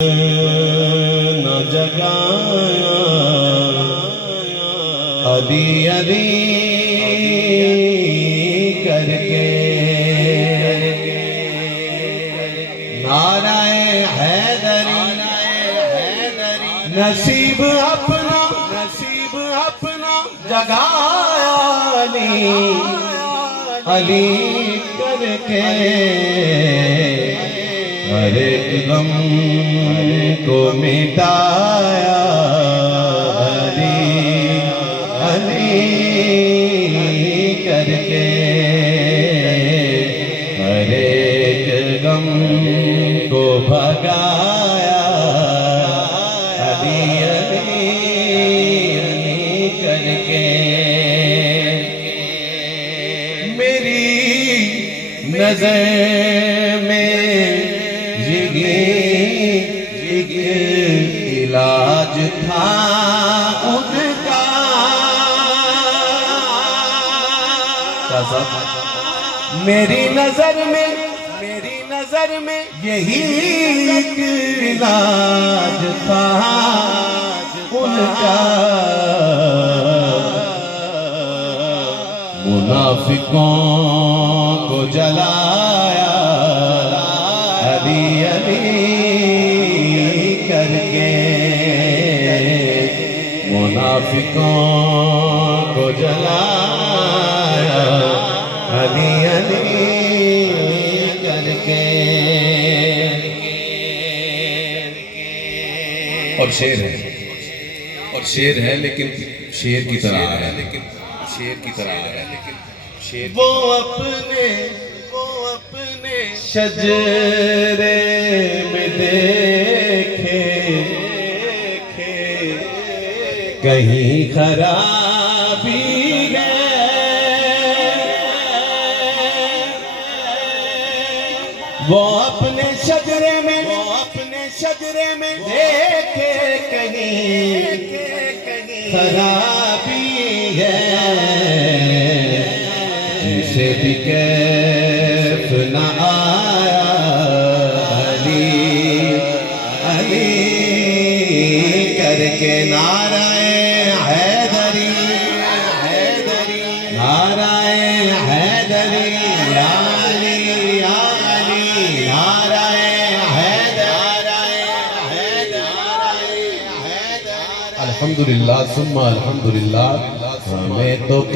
نہ جگایا علی علی کر کے نعرہ حیدری نصیب اپنا جگایا علی کر کے ہر ایک غم کو مٹایا علی کر کے ہر ایک غم کو بھگایا علی کر کے میری نظر میں علاج تھا ان کا میری نظر میں یہی ایک علاج تھا ان کا منافقوں کو جلایا علی کر کے منافقوں کو جلایا علی کر کے اور شیر ہے لیکن شیر کی طرح آ رہا ہے وہ اپنے شجرے میں دیکھے کہیں خرابی ہے وہ اپنے شجرے میں دیکھے کہیں خرابی ہے جسے بھی کیف نہ آیا علی کر کے نعرہ حیدری نعرہ حیدری یا علی نعرہ حیدری الحمدللہ ثم الحمدللہ ہمیں تو